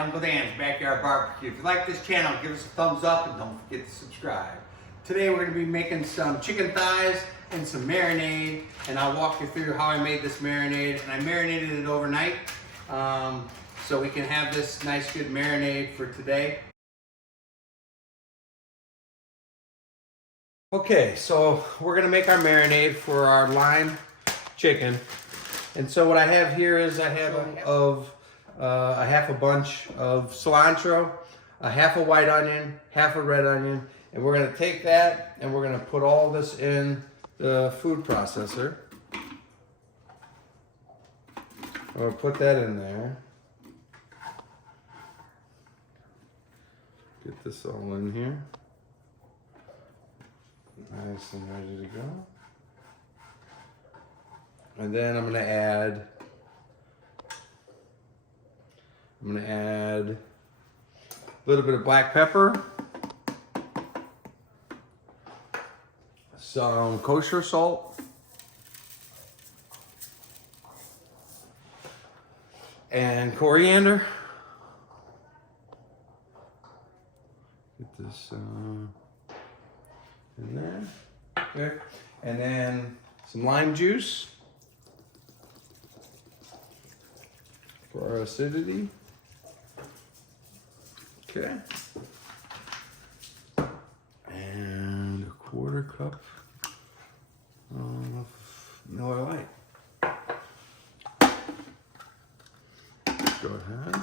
Uncle Dan's Backyard Barbecue. If you like this channel, give us a thumbs up and don't forget to subscribe. Today we're going to be making some chicken thighs and some marinade, and I'll walk you through how I made this marinade. And I marinated it overnight so we can have this nice good marinade for today. Okay, so we're going to make our marinade for our lime chicken. And so what I have here is I have a half a bunch of cilantro, a half a white onion, half a red onion, and we're going to take that and we're going to put all this in the food processor. I'm going to put that in there. Get this all in here. Nice and ready to go. And then I'm going to add a little bit of black pepper, some kosher salt, and coriander. Get this in there. Okay. And then some lime juice for our acidity. Okay. And a quarter cup of Miller Lite. Go ahead.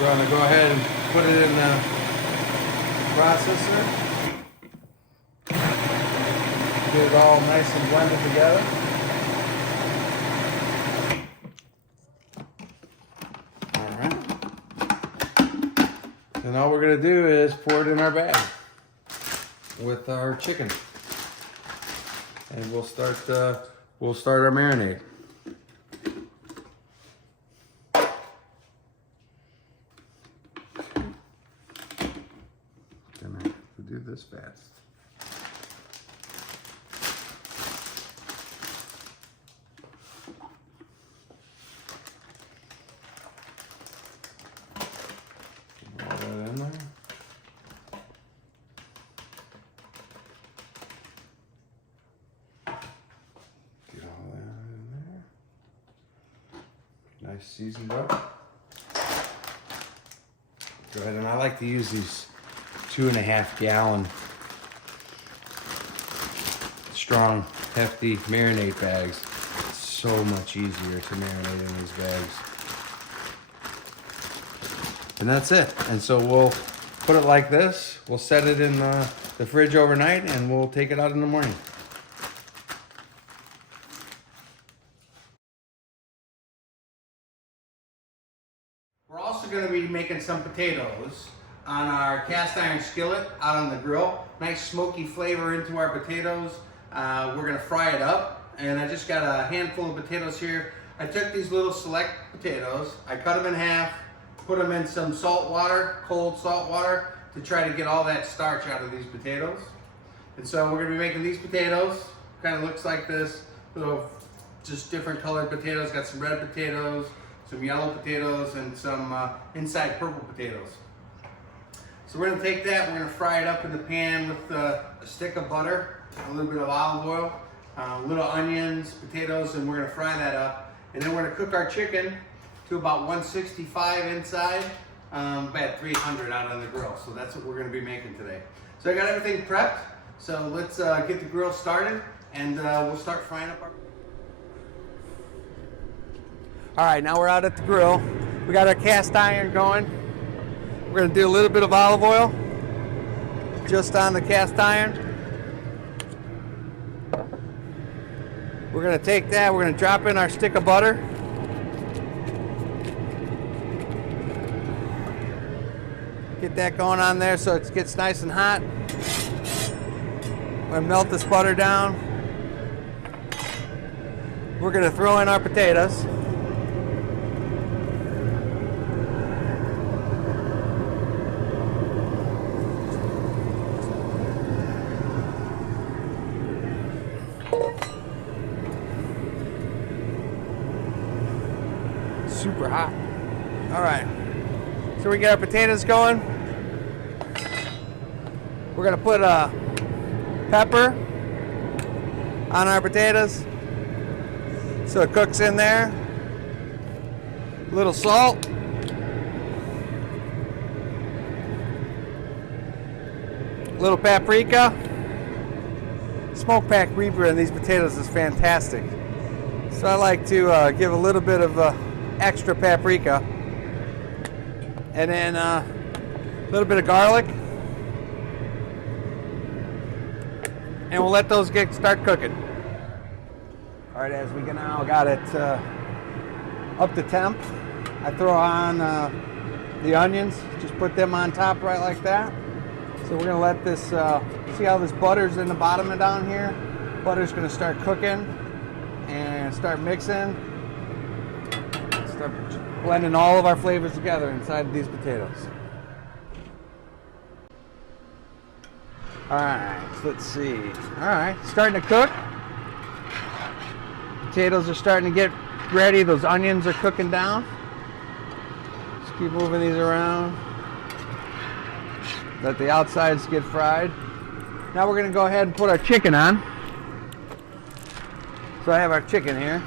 We're going to go ahead and put it in the processor. Get it all nice and blended together. All right. And all we're going to do is pour it in our bag with our chicken. And we'll start our marinade. Gonna have to do this fast. Nice seasoned up. Go ahead, and I like to use these 2.5 gallon strong, hefty marinade bags. It's so much easier to marinate in these bags. And that's it. And so we'll put it like this. We'll set it in the fridge overnight, and we'll take it out in the morning. We're also going to be making some potatoes on our cast iron skillet out on the grill. Nice smoky flavor into our potatoes. We're going to fry it up, and I just got a handful of potatoes here. I took these little select potatoes, I cut them in half, put them in some salt water, cold salt water, to try to get all that starch out of these potatoes. And so we're going to be making these potatoes. Kind of looks like this, little just different colored potatoes. Got some red potatoes, some yellow potatoes, and some inside purple potatoes. So we're going to take that, we're going to fry it up in the pan with a stick of butter, a little bit of olive oil, little onions, potatoes, and we're going to fry that up. And then we're going to cook our chicken to about 165 inside, at 300 out on the grill. So that's what we're going to be making today. So I got everything prepped, so let's get the grill started, and we'll start frying up our... All right, now we're out at the grill. We got our cast iron going. We're gonna do a little bit of olive oil just on the cast iron. We're gonna take that, we're gonna drop in our stick of butter. Get that going on there so it gets nice and hot. I'm gonna melt this butter down. We're gonna throw in our potatoes. Super hot. All right. So we get our potatoes going. We're gonna put pepper on our potatoes so it cooks in there. A little salt. A little paprika. Smoked paprika in these potatoes is fantastic. So I like to give a little bit of extra paprika. And then a little bit of garlic. And we'll let those start cooking. All right, as we now got it up to temp, I throw on the onions, just put them on top right like that. So we're gonna let this, see how this butter's in the bottom and down here? Butter's gonna start cooking and start mixing. Start blending all of our flavors together inside of these potatoes. All right, so let's see. All right, starting to cook. Potatoes are starting to get ready. Those onions are cooking down. Just keep moving these around. Let the outsides get fried. Now we're gonna go ahead and put our chicken on. So I have our chicken here.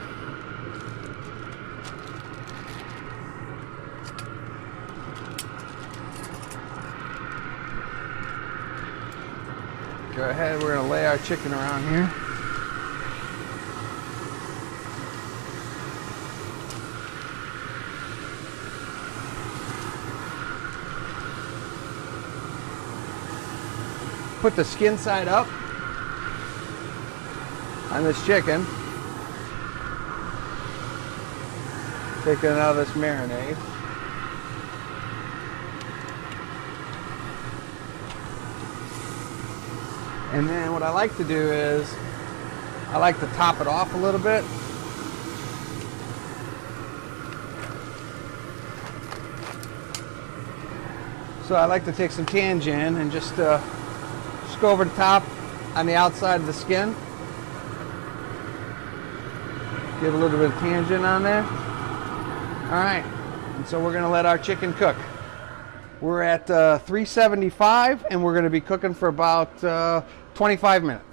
Go ahead, we're gonna lay our chicken around here. Put the skin side up on this chicken. Take it out of this marinade. And then what I like to do is, I like to top it off a little bit. So I like to take some Tangen and just go over the top on the outside of the skin. Get a little bit of Tangen on there. All right, and so we're gonna let our chicken cook. We're at 375 and we're gonna be cooking for about 25 minutes.